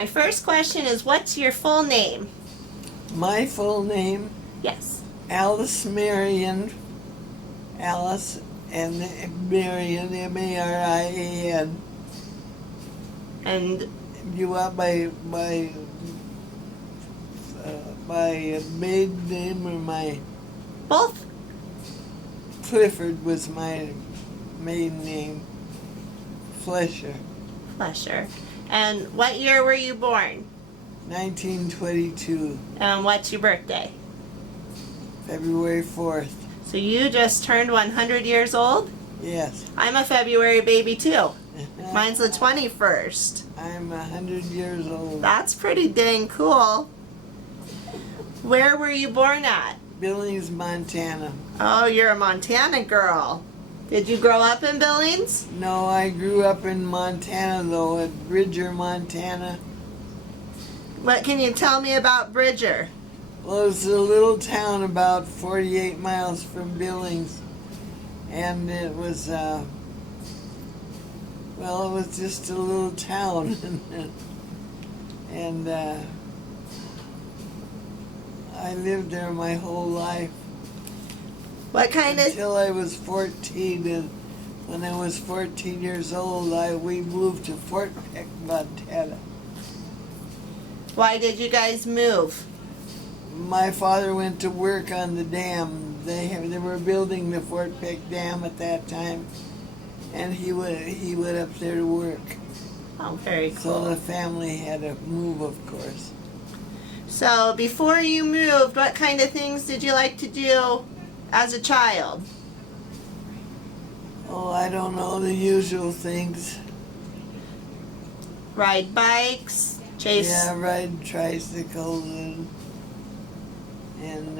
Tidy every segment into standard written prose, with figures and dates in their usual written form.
My first question is, what's your full name? My full name, Yes. Alice Marian. Alice and Marian, Marian. And You want my maiden name or my both? Clifford was my maiden name. Flesher. Pleasure. And what year were you born? 1922, And what's your birthday? February 4th. So you just turned 100 years old? Yes. I'm a February baby too. Mine's the 21st. I'm 100 years old. That's pretty dang cool. Where were you born at? Billings, Montana. Oh, you're a Montana girl. Did you grow up in Billings? No, I grew up in Montana though, at Bridger, Montana. What can you tell me about Bridger? Well, it's a little town about 48 miles from Billings. And it was, it was just a little town. and I lived there my whole life. What kind of... Until I was 14, and when I was 14 years old, we moved to Fort Peck, Montana. Why did you guys move? My father went to work on the dam. They were building the Fort Peck Dam at that time, and he went up there to work. Oh, very So cool. the family had to move, of course. So before you moved, what kind of things did you like to do as a child? Oh, I don't know, the usual things. Ride bikes, chase... Yeah, ride tricycles and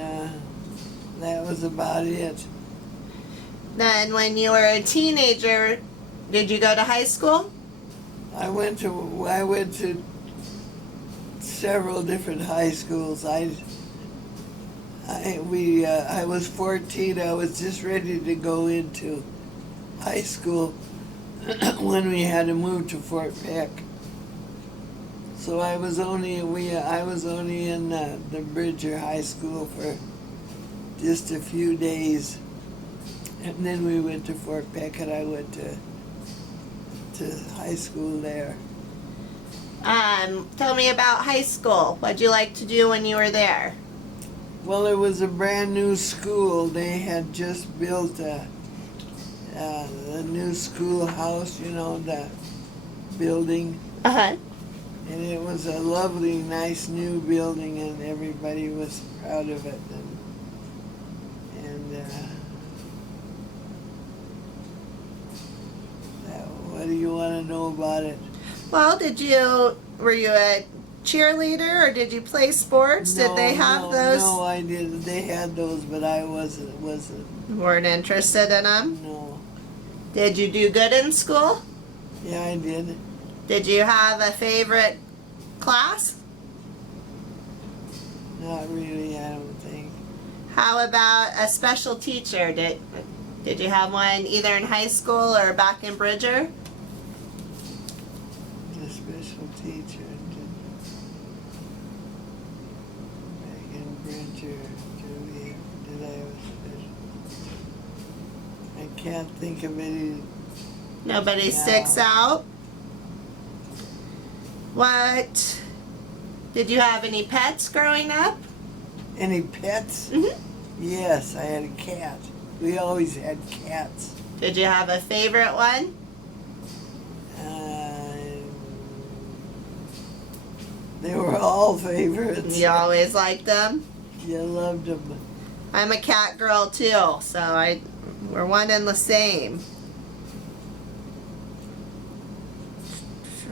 that was about it. Then when you were a teenager, did you go to high school? I went to several different high schools. I was 14. I was just ready to go into high school when we had to move to Fort Peck. So I was only in the Bridger High School for just a few days, and then we went to Fort Peck, and I went to high school there. Tell me about high school. What'd you like to do when you were there? Well, it was a brand new school. They had just built a new schoolhouse, the building. Uh-huh. And it was a lovely, nice new building, and everybody was proud of it. And what do you want to know about it? Well, were you a cheerleader or did you play sports? Did they have those? No, I didn't. They had those, but I wasn't. Weren't interested in them? No. Did you do good in school? Yeah, I did. Did you have a favorite class? Not really, I don't think. How about a special teacher? Did you have one either in high school or back in Bridger? A special teacher. Back in Bridger, did I have a special teacher? I can't think of any. Nobody No. sticks out? What? Did you have any pets growing up? Any pets? Mm-hmm. Yes, I had a cat. We always had cats. Did you have a favorite one? They were all favorites. You always liked them? You loved them. I'm a cat girl too, so we're one and the same.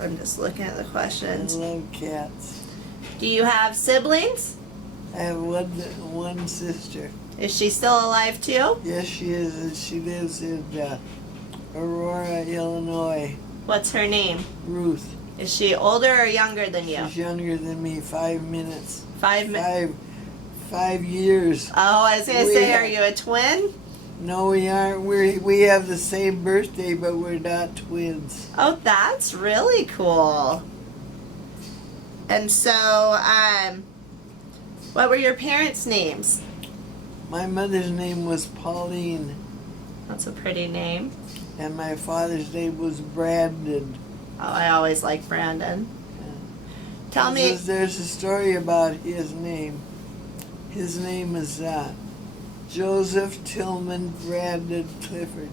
I'm just looking at the I questions. love cats. Do you have siblings? I have one sister. Is she still alive too? Yes, she is. And she lives in Aurora, Illinois. What's her name? Ruth. Is she older or younger than you? She's younger than me, 5 minutes. 5 minutes. 5 years. Oh, I was going to We say, have- are you a twin? No, we aren't. We have the same birthday, but we're not twins. Oh, that's really cool. And so, what were your parents' names? My mother's name was Pauline, That's a pretty name. and my father's name was Brandon. Oh, I always like Brandon. Tell me. There's a story about his name. His name is Joseph Tillman Brandon Clifford.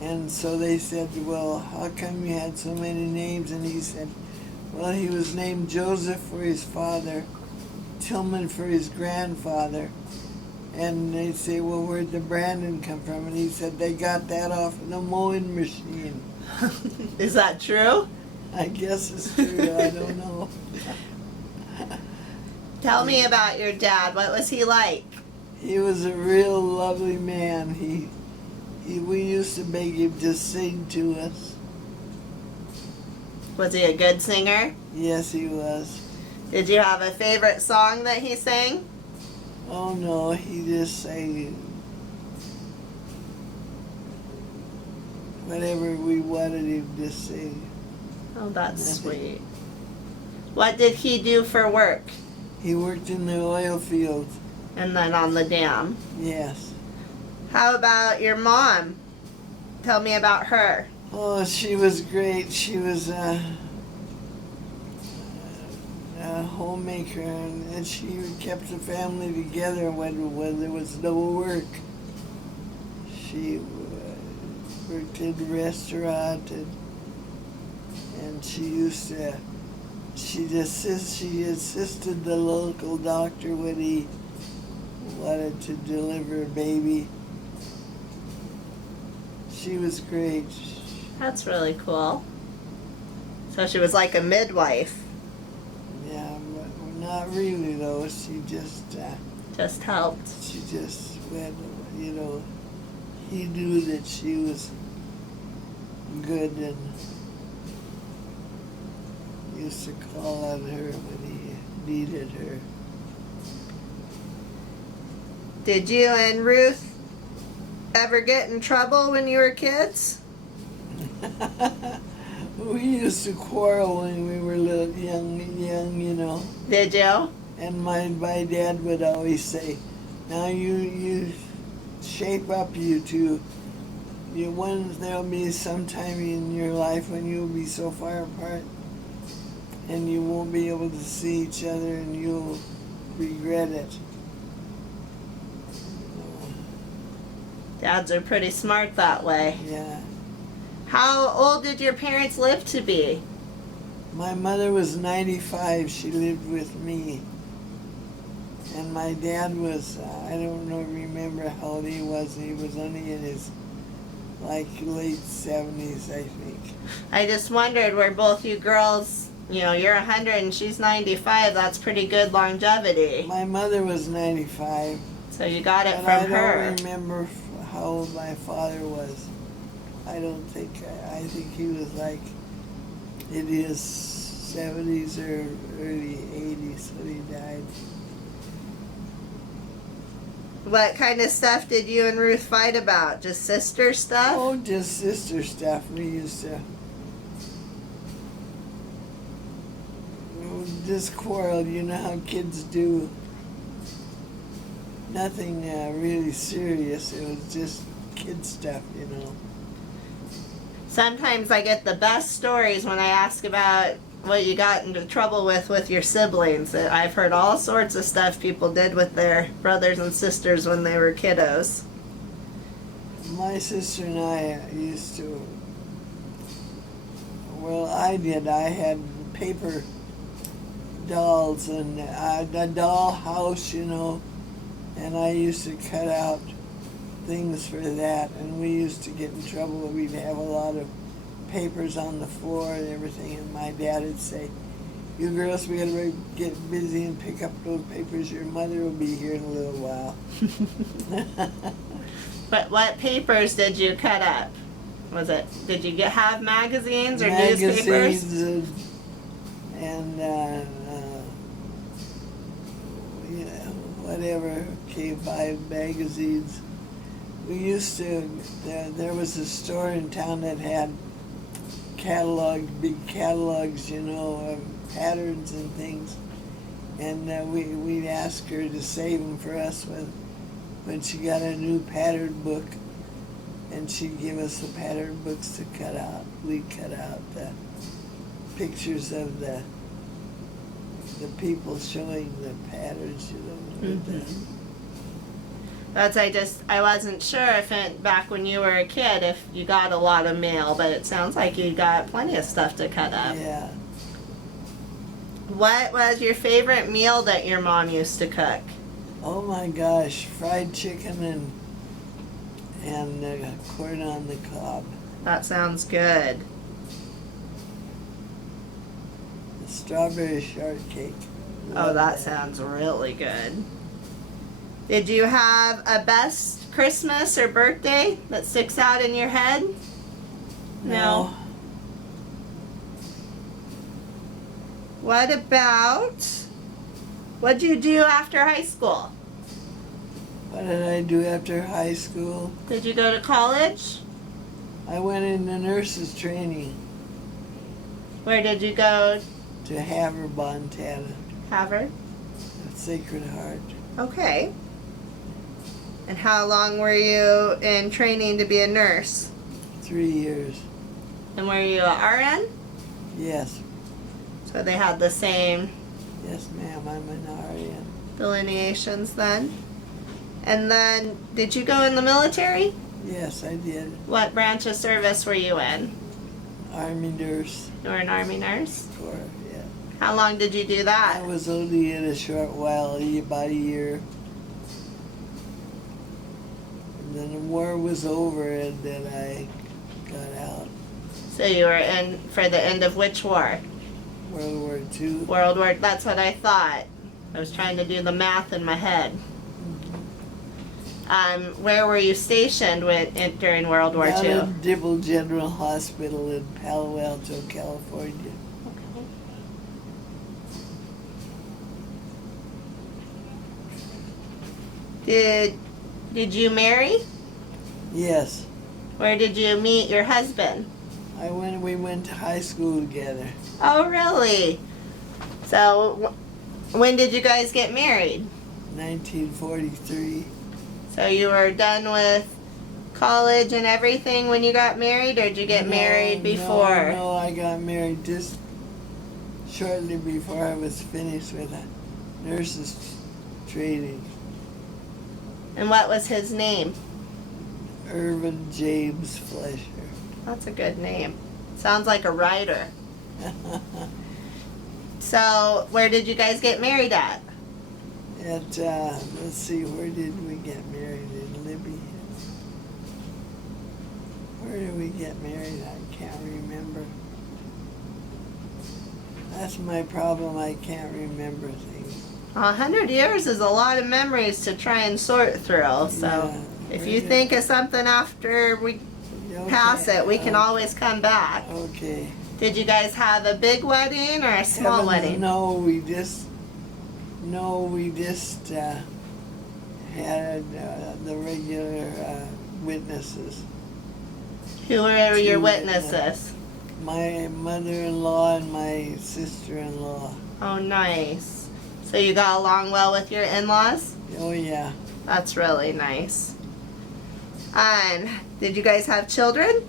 And so they said, well, how come you had so many names? And he said, well, he was named Joseph for his father, Tillman for his grandfather. And they say, well, where'd the Brandon come from? And he said, they got that off of the mowing machine. Is that true? I guess it's true. I don't know. Tell me about your dad. What was he like? He was a real lovely man. We used to beg him to sing to us. Was he a good singer? Yes, he was. Did you have a favorite song that he sang? Oh no, he just sang whatever we wanted him to sing. Oh, that's sweet. What did he do for work? He worked in the oil fields. And then on the dam. Yes. How about your mom? Tell me about her. Oh, she was great. She was a homemaker, and she kept the family together when there was no work. She worked in the restaurant, and she assisted the local doctor when he wanted to deliver a baby. She was great. That's really cool. So she was like a midwife. Yeah, but not really though. She just helped. she just went, he knew that she was good and used to call on her when he needed her. Did you and Ruth ever get in trouble when you were kids? We used to quarrel when we were little, young. Did you? And my dad would always say, now you shape up, you two. There'll be some time in your life when you'll be so far apart and you won't be able to see each other and you'll regret it. Dads are pretty smart that way. Yeah. How old did your parents live to be? My mother was 95. She lived with me. And my dad was, I don't remember how old he was. He was only in his, late 70s, I think. I just wondered, were both you girls, you're 100 and she's 95, that's pretty good longevity. My mother was 95. So you got it but from her. I don't remember how old my father was. I think he was in his 70s or early 80s when he died. What kind of stuff did you and Ruth fight about? Just sister stuff? Oh, just sister stuff. We used to just quarrel, how kids do. Nothing really serious. It was just kid stuff, Sometimes I get the best stories when I ask about what you got into trouble with your siblings. I've heard all sorts of stuff people did with their brothers and sisters when they were kiddos. My sister and I used to, I had paper dolls and a doll house, and I used to cut out things for that, and we used to get in trouble. We'd have a lot of papers on the floor and everything, and my dad would say, you girls, we gotta get busy and pick up those papers. Your mother will be here in a little while. But what papers did you cut up? Did you have magazines or newspapers? Magazines and whatever came by, magazines. We used to, there was a store in town that had big catalogs, of patterns and things. And we'd ask her to save them for us when she got a new pattern book. And she'd give us the pattern books to cut out. We'd cut out the pictures of the people showing the patterns, you know. Mhm. I wasn't sure if back when you were a kid if you got a lot of mail, but it sounds like you got plenty of stuff to cut up. Yeah. What was your favorite meal that your mom used to cook? Oh my gosh, fried chicken and corn on the cob. That sounds good. Strawberry shortcake. Oh, Love that sounds really good. Did you have a best Christmas or birthday that sticks out in your head? No. What'd you do after high school? What did I do after high school? Did you go to college? I went into nurses training Where did you go? to Havre, Montana, Harvard? at Sacred Heart. Okay. And how long were you in training to be a nurse? 3 years. And were you a RN? Yes. So they had the same Yes, ma'am. I'm an RN. delineations then. And then, did you go in the military? Yes, I did. What branch of service were you in? Army nurse You were an Army nurse? corps, yeah. How long did you do I that? was only in a short while, about a year. And then the war was over and then I got out. So you were in for the end of which war? World War II. World War, that's what I thought. I was trying to do the math in my head. Where were you stationed during World War Down II? at Dibble General Hospital in Palo Alto, California. Did you marry? Yes. Where did you meet your husband? We went to high school together. Oh, really? So, when did you guys get married? 1943. So you were done with college and everything when you got married, or did you get married before? No, I got married just shortly before I was finished with a nurse's training. And what was his name? Irvin James Flesher. That's a good name. Sounds like a writer. So, where did you guys get married at? Let's see, where did we get married? In Libby. Where did we get married? I can't remember. That's my problem, I can't remember things. 100 years is a lot of memories to try and sort through. So, Yeah, if where you did- think of something after we pass it, we can always come back. Okay. Did you guys have a big wedding or a small wedding? No, we just had the regular witnesses. Who were your Two witnesses? My mother-in-law and my sister-in-law. Oh, nice. So you got along well with your in-laws? Oh yeah. That's really nice. And did you guys have children?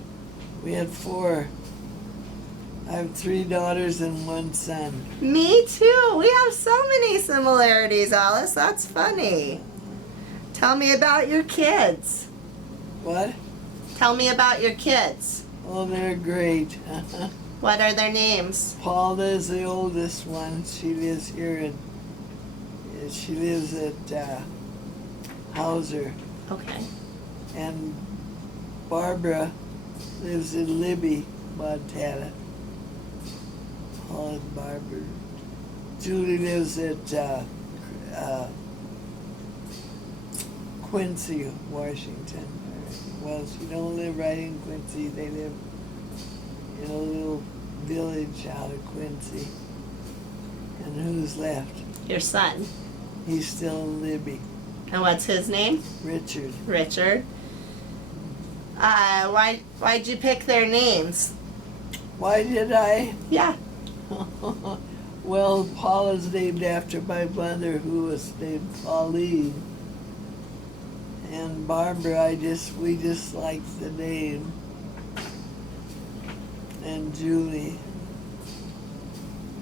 We had 4. I have 3 daughters and 1 son. Me too. We have so many similarities, Alice. That's funny. Tell me about your kids. What? Tell me about your kids. Oh, they're great. What are their names? Paula is the oldest one. She lives here she lives at Hauser. Okay. And Barbara lives in Libby, Montana. Paula and Barbara. Julie lives at Quincy, Washington. Well, she don't live right in Quincy. They live in a little village out of Quincy. And who's left? Your son. He's still in Libby. And what's his name? Richard. Richard. Why'd you pick their names? Why did I? Yeah. Well, Paula's named after my mother, who was named Pauline. And Barbara, we just liked the name. And Julie.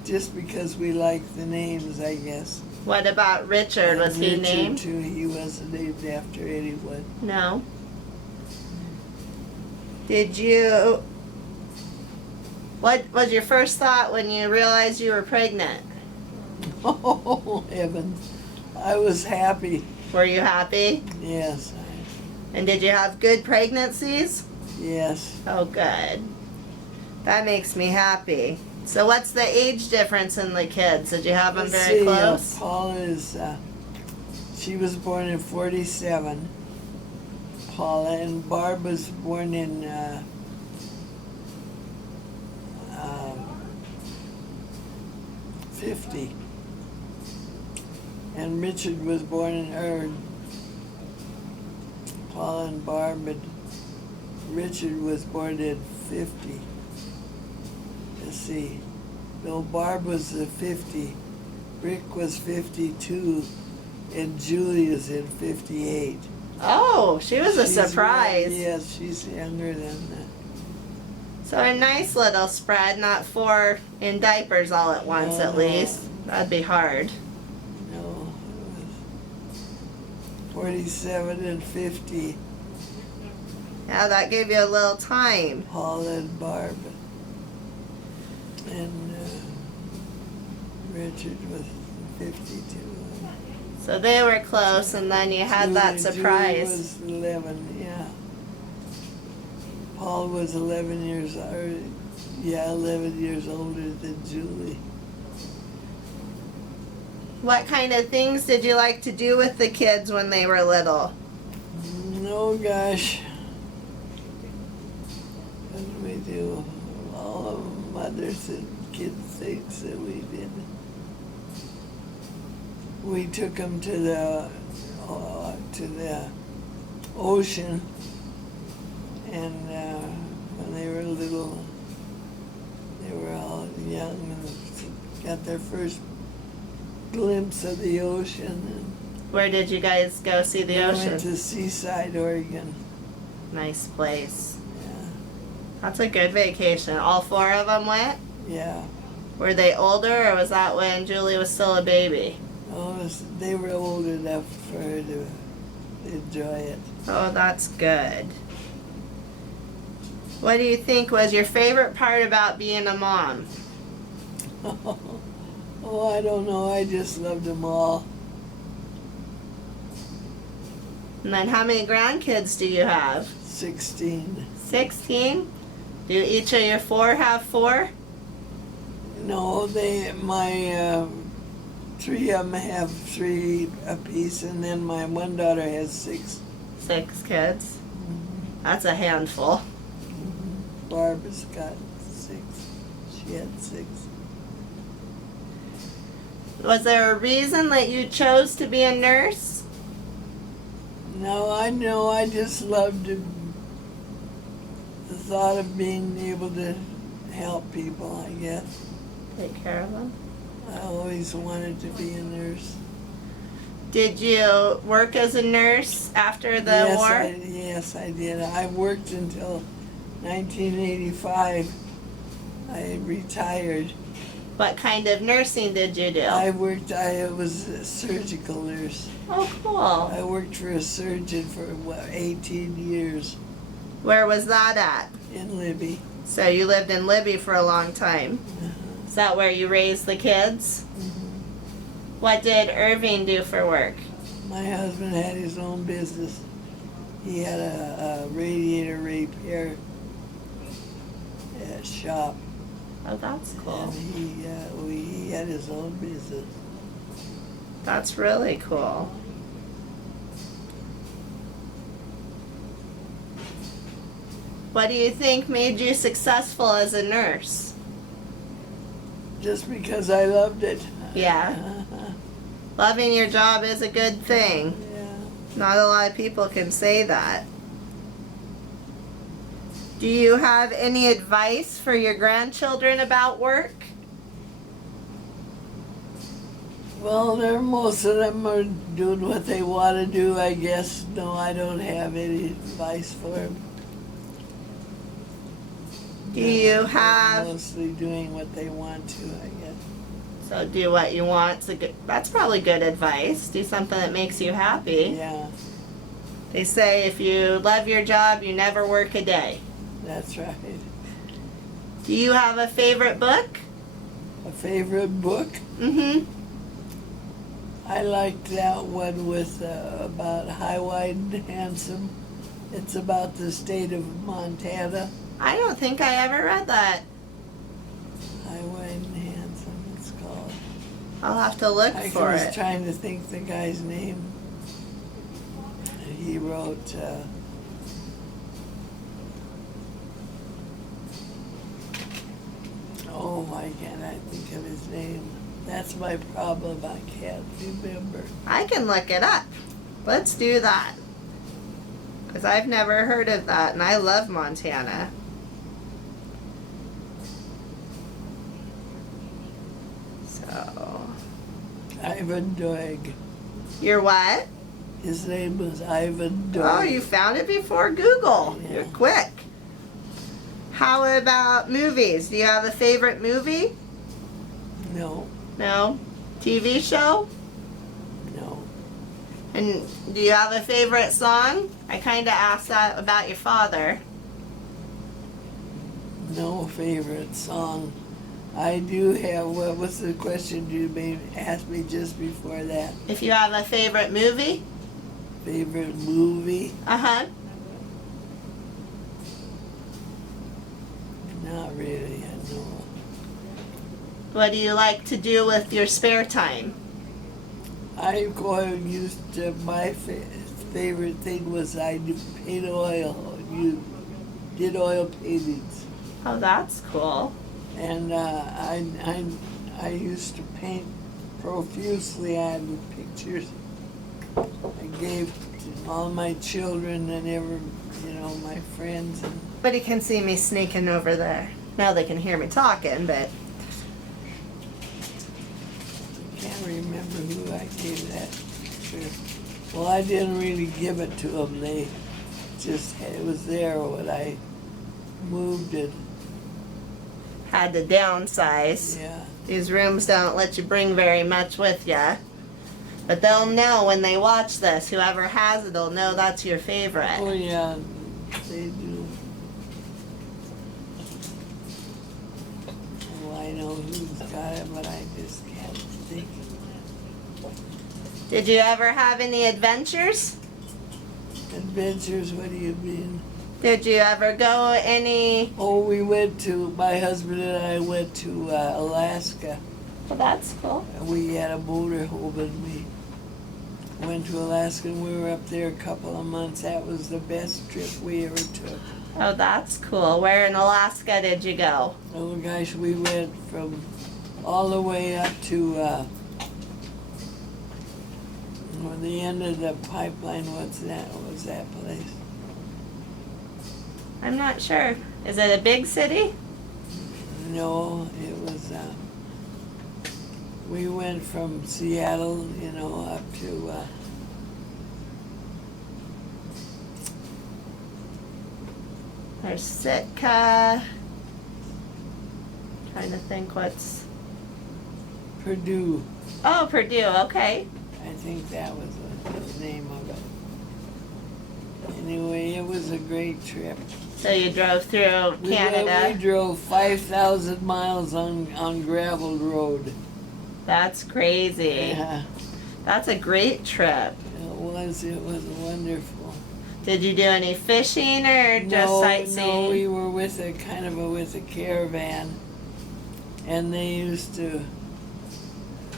Just because we liked the names, I guess. What about Richard? Was he Richard, named? too, he wasn't named after anyone. No. Did you... What was your first thought when you realized you were pregnant? Oh, heavens. I was happy. Were you happy? Yes. And did you have good pregnancies? Yes. Oh, good. That makes me happy. So what's the age difference in the kids? Did you have them Let's very see, close? Paula is, she was born in 47. Paula, and Barb was born in 50. And Richard was born in, Paula and Barb, and Richard was born in 50. Let's see. No, Barb was 50. Rick was 52. And Julie is in 58. Oh, she was a She's surprise. Yes, she's younger than that. So a nice little spread, not 4 in diapers all at once at No. least. That'd be hard. No, it was 47 and 50. Yeah, that gave you a little time. Paula and Barb. And Richard was 52. So they were close, and then you had that Julie surprise. was 11, yeah. Paul was 11 years, 11 years older than Julie. What kind of things did you like to do with the kids when they were little? Oh gosh. What did we do? All of mothers and kids things that we did. We took them to the ocean, and when they were little, they were all young and got their first glimpse of the ocean. And Where did you guys go see the we ocean? went to Seaside, Oregon. Nice place. Yeah, That's a good vacation. All 4 of them went? yeah. Were they older, or was that when Julie was still a baby? Oh, they were old enough for her to enjoy it. Oh, that's good. What do you think was your favorite part about being a mom? Oh, I don't know. I just loved them all. And then how many grandkids do you have? 16. 16? Do each of your 4 have 4? No, my 3 of them have 3 apiece, and then my one daughter has 6. 6 kids. That's a handful. Barbara's got 6. She had 6. Was there a reason that you chose to be a nurse? No, I know. I just loved the thought of being able to help people, I guess. Take care of them. I always wanted to be a nurse. Did you work as a nurse after the war? Yes, I did. I worked until 1985. I retired. What kind of nursing did you do? I was a surgical nurse. Oh, cool. I worked for a surgeon for 18 years Where was that at? in Libby. So you lived in Libby for a long time. Is that where you raised the kids? What did Irving do for work? My husband had his own business. He had a radiator repair shop, Oh, that's cool. and he had his own business. That's really cool. What do you think made you successful as a nurse? Just because I loved it. Yeah. Loving your job is a good thing. Yeah. Not a lot of people can say that. Do you have any advice for your grandchildren about work? Well, most of them are doing what they want to do, I guess. No, I don't have any advice for them. Do you have? Mostly doing what they want to, I guess. So do what you want. That's probably good advice. Do something that makes you happy. Yeah, They say if you love your job, you never work a day. that's right. Do you have a favorite book? A favorite book? Mm-hmm. I liked that one with about High, Wide, and Handsome. It's about the state of Montana. I don't think I ever read that. High, Wide, and Handsome, it's called. I'll have to look I for was it. trying to think the guy's name. He wrote, oh, why can't I think of his name? That's my problem, I can't remember. I can look it up. Let's do that. Because I've never heard of that, and I love Montana. So, Ivan Doig. you're what? His name was Ivan Doig. Oh, you found it before Google. Yeah. You're quick. How about movies? Do you have a favorite movie? No, No? TV show? no. And do you have a favorite song? I kind of asked that about your father. No favorite song. I do have, what was the question you asked me just before that? If you have a favorite movie? Favorite movie? Uh-huh. Not really, I know. What do you like to do with your spare time? Used to, my favorite thing was I paint oil. You did oil paintings. Oh, that's cool. And I used to paint profusely. I had pictures I gave to all my children and my friends. And Nobody can see me sneaking over there. Now they can hear me talking, but I can't remember who I gave that picture. Well, I didn't really give it to them. They just, it was there when I moved it. had to downsize. Yeah. These rooms don't let you bring very much with you. But they'll know when they watch this. Whoever has it, they'll know that's your favorite. Oh, yeah, they do. Oh, I know who's got it, but I just can't think. Did you ever have any adventures? Adventures, what do you mean? Did you ever go any? Oh, my husband and I went to Alaska. Well, that's cool. We had a motorhome and we went to Alaska and we were up there a couple of months. That was the best trip we ever took. Oh, that's cool. Where in Alaska did you go? Oh gosh, we went from all the way up to the end of the pipeline. What was that place? I'm not sure. Is it a big city? No, it was, we went from Seattle, up to, There's Sitka. Trying to think what's. Purdue. Oh, Purdue. Okay. I think that was the name of it. Anyway, it was a great trip. So you drove through We Canada. drove 5,000 miles on gravel road. That's crazy. Yeah, That's a great trip. it was wonderful. Did you do any fishing or just No, sightseeing? we were with a caravan, and they used to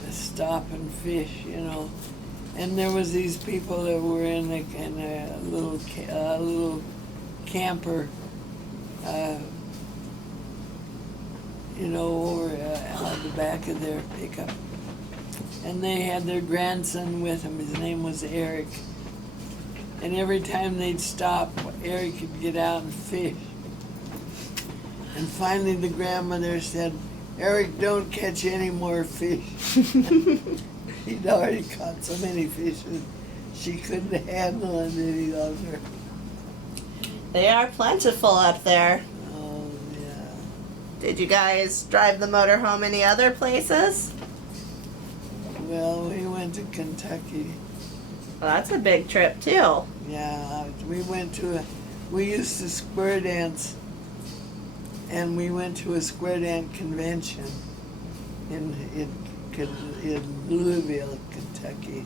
stop and fish, And there was these people that were in a little camper, over on the back of their pickup. And they had their grandson with them. His name was Eric. And every time they'd stop, Eric could get out and fish. And finally the grandmother said, "Eric, don't catch any more fish." He'd already caught so many fish and she couldn't handle it any longer. They are plentiful up there. Oh, yeah. Did you guys drive the motorhome any other places? Well, we went to Kentucky. Well, that's a big trip too. Yeah, we used to square dance, and we went to a square dance convention in Louisville, Kentucky.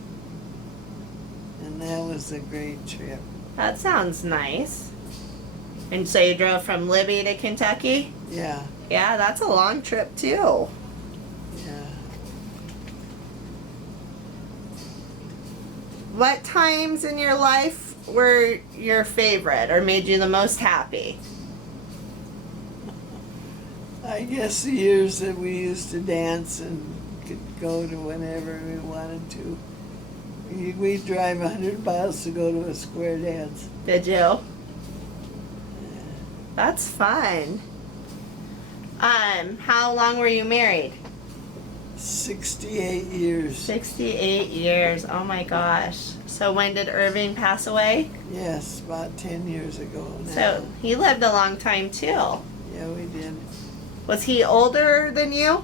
And that was a great trip. That sounds nice. And so you drove from Libby to Kentucky? Yeah, Yeah, that's a long trip too. yeah. What times in your life were your favorite or made you the most happy? I guess the years that we used to dance and could go to whenever we wanted to. We'd drive 100 miles to go to a square dance. Did you? That's fun. How long were you married? 68 years. 68 years. Oh my gosh. So when did Irving pass away? Yes, about 10 years ago now. So he lived a long time too. Yeah, we did. Was he older than you?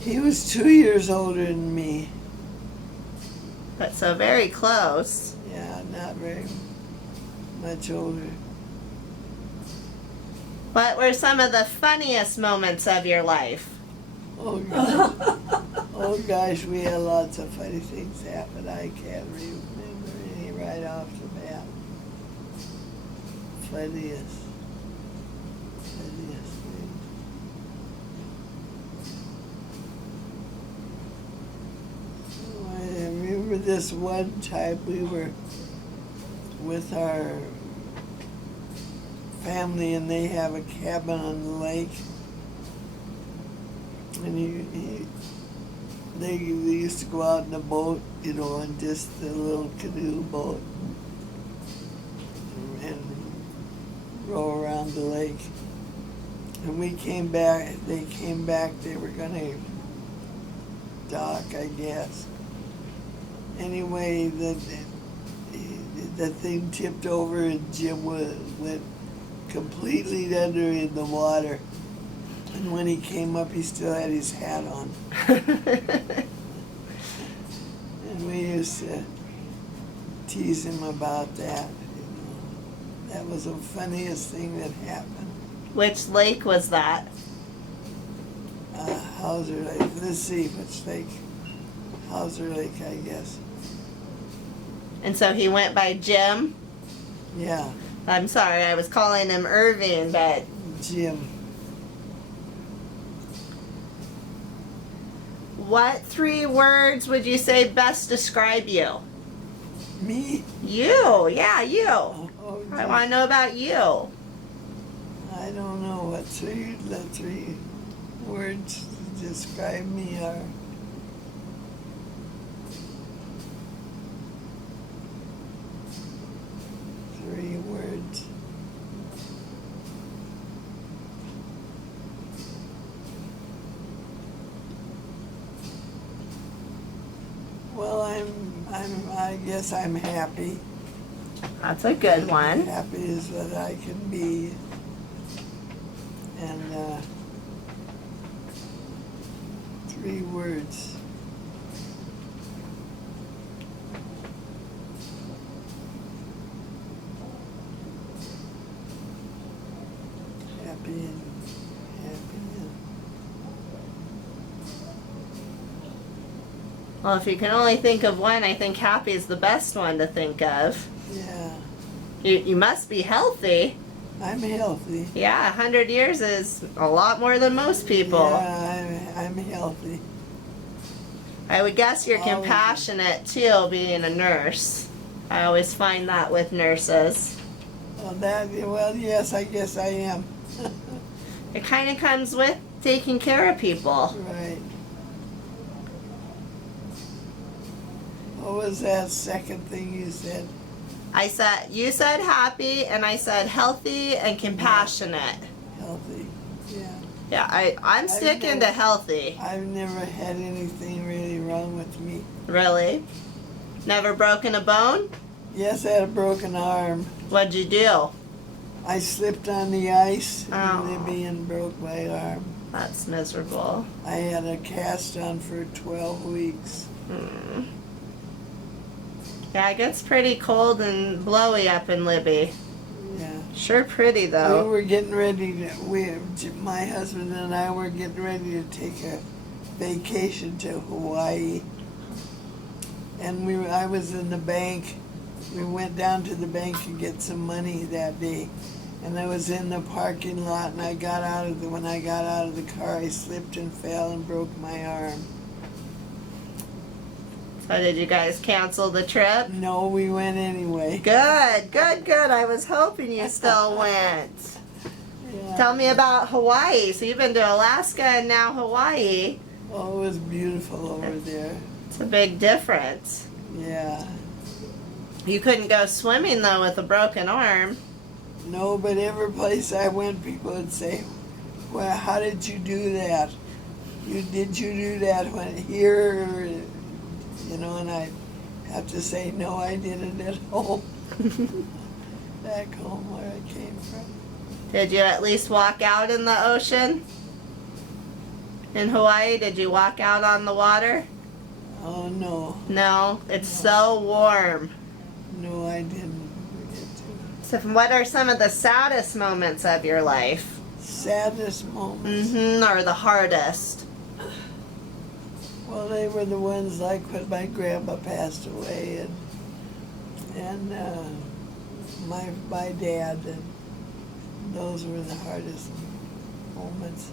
He was 2 years older than me. But so very close. Yeah, not very much older. What were some of the funniest moments of your life? Oh gosh. Oh gosh, we had lots of funny things happen. I can't remember any right off the bat. Funniest thing. Oh, I remember this one time we were with our family and they have a cabin on the lake. And they used to go out in a boat, you know, in just the little canoe boat and row around the lake. And we came back, they came back, they were gonna dock, I guess. Anyway, the thing tipped over and Jim went completely under in the water. And when he came up, he still had his hat on. And we used to tease him about that. You know. That was the funniest thing that happened. Which lake was that? Hauser Lake. Let's see, which lake? Hauser Lake, I guess. And so he went by Jim? Yeah, I'm sorry, I was calling him Irving, but Jim. what 3 words would you say best describe you? Me? You, yeah, you. Oh, I want to know about you. I don't know what the three words to describe me are. Three words. Well, I guess I'm happy. That's a good one. Happy is what I can be. And 3 words. Happy and Well, if you can only think of one, I think happy is the best one to think of. yeah. You must be healthy. I'm healthy. Yeah, 100 years is a lot more than most people. Yeah, I'm healthy. I would guess you're Always. compassionate too, being a nurse. I always find that with nurses. Well, yes, I guess I am. It kind of comes with taking care of people. Right. What was that second thing you said? You said happy, and I said healthy and compassionate. Healthy. Yeah. Yeah, I'm sticking to healthy. I've never had anything really wrong wrong with me. Really? Never broken a bone? Yes, I had a broken arm. What'd you do? I slipped on the ice Oh. in Libby and broke my arm. That's miserable. I had a cast on for 12 weeks. Hmm. Yeah, it gets pretty cold and blowy up in Libby. Yeah. Sure pretty We though. were getting ready to, my husband and I were getting ready to take a vacation to Hawaii. And I was in the bank. We went down to the bank to get some money that day. And I was in the parking lot, and when I got out of the car, I slipped and fell and broke my arm. So did you guys cancel the trip? No, we went anyway. Good, good, good. I was hoping you still went. Yeah. Tell me about Hawaii. So you've been to Alaska and now Hawaii. Oh, it was beautiful over there. It's a big difference. Yeah. You couldn't go swimming though with a broken arm. No, but every place I went, people would say, "Well, how did you do that? Did you do that when here?" And I have to say, "No, I did it at home, back home where I came from." Did you at least walk out in the ocean? In Hawaii, did you walk out on the water? Oh no, No, it's so warm. no, I didn't get to. So what are some of the saddest moments of your life? Saddest moments. Or the hardest? Well, they were the ones like when my grandma passed away, and my dad, and those were the hardest moments.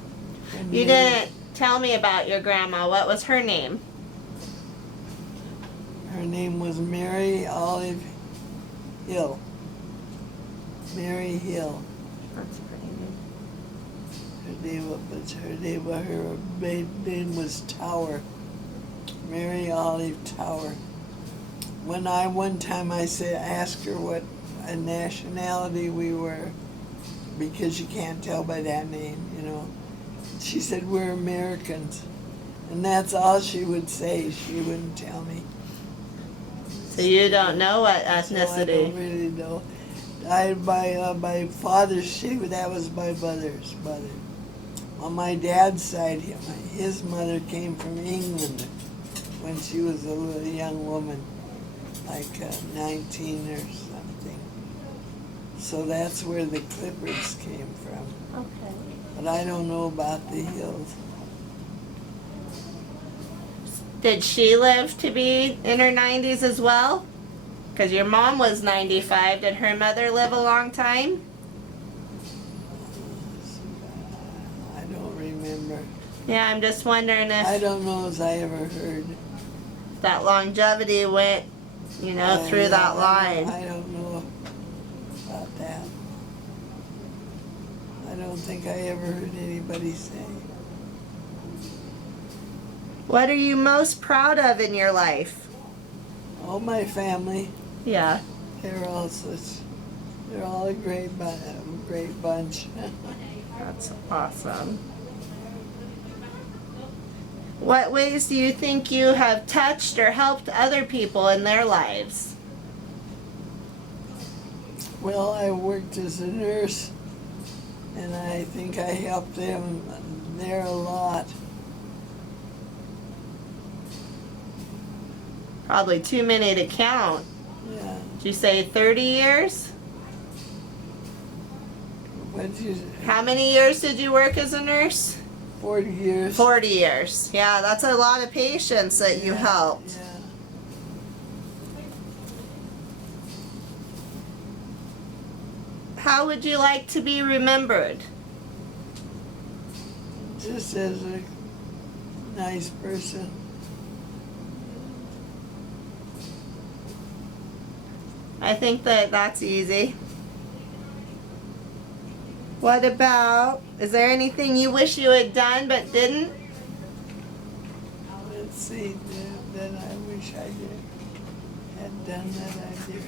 When You didn't tell me about your grandma. What was her name? Her name was Mary Olive Hill. Mary Hill. That's pretty neat. Her maiden name was Tower. Mary Olive Tower. One time I asked her what a nationality we were, because you can't tell by that name, She said, "We're Americans." And that's all she would say. She wouldn't tell me. So you don't know what So I ethnicity? don't really know. My father's, that was my mother's mother. On my dad's side, his mother came from England when she was a little young woman, like 19 or something. So that's where the Clippards came from. Okay. But I don't know about the Hills. Did she live to be in her 90s as well? Because your mom was 95. Did her mother live a long time? I don't remember. Yeah, I'm just wondering I if don't know as I ever heard. that longevity went, through that line. I don't know about that. I don't think I ever heard anybody say. What are you most proud of in your life? Oh, my family, Yeah. they're all a great bunch. That's awesome. What ways do you think you have touched or helped other people in their lives? Well, I worked as a nurse, and I think I helped them there a lot. Probably too many to count. Yeah. Did you say 30 years? What you? How many years did you work as a nurse? 40 years. 40 years. Yeah, that's a lot of patients that you Yeah, helped. Yeah. How would you like to be remembered? Just as a nice person. I think that that's easy. What about, is there anything you wish you had done but didn't? Let's see, that I wish I had done that I did.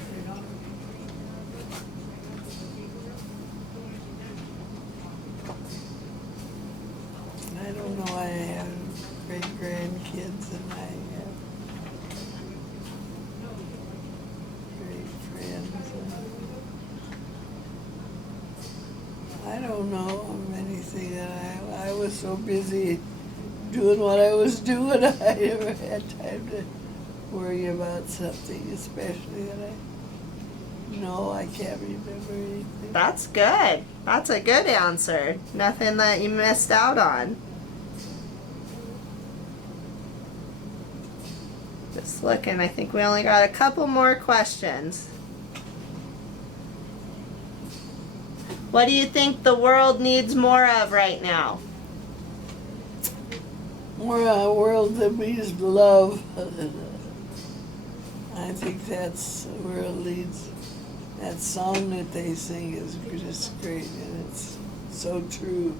I don't know, I have great grandkids and I have so busy doing what I was doing, I never had time to worry about something, especially that I can't remember anything. That's good. That's a good answer. Nothing that you missed out on. Just looking, I think we only got a couple more questions. What do you think the world needs more of right now? More a world that means love. I think that's the world needs. That song that they sing is just great, and it's so true.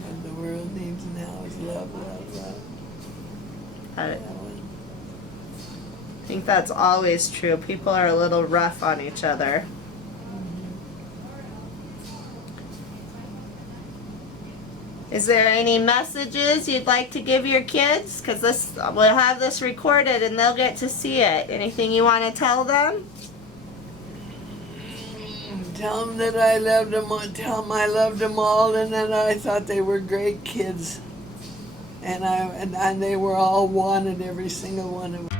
What the world needs now is love, love, love. I think that's always true. People are a little rough on each other. Is there any messages you'd like to give your kids? Because we'll have this recorded and they'll get to see it. Anything you want to tell them? Tell them that I loved them. Tell them I loved them all, and that I thought they were great kids, and they were all wanted, every single one of them.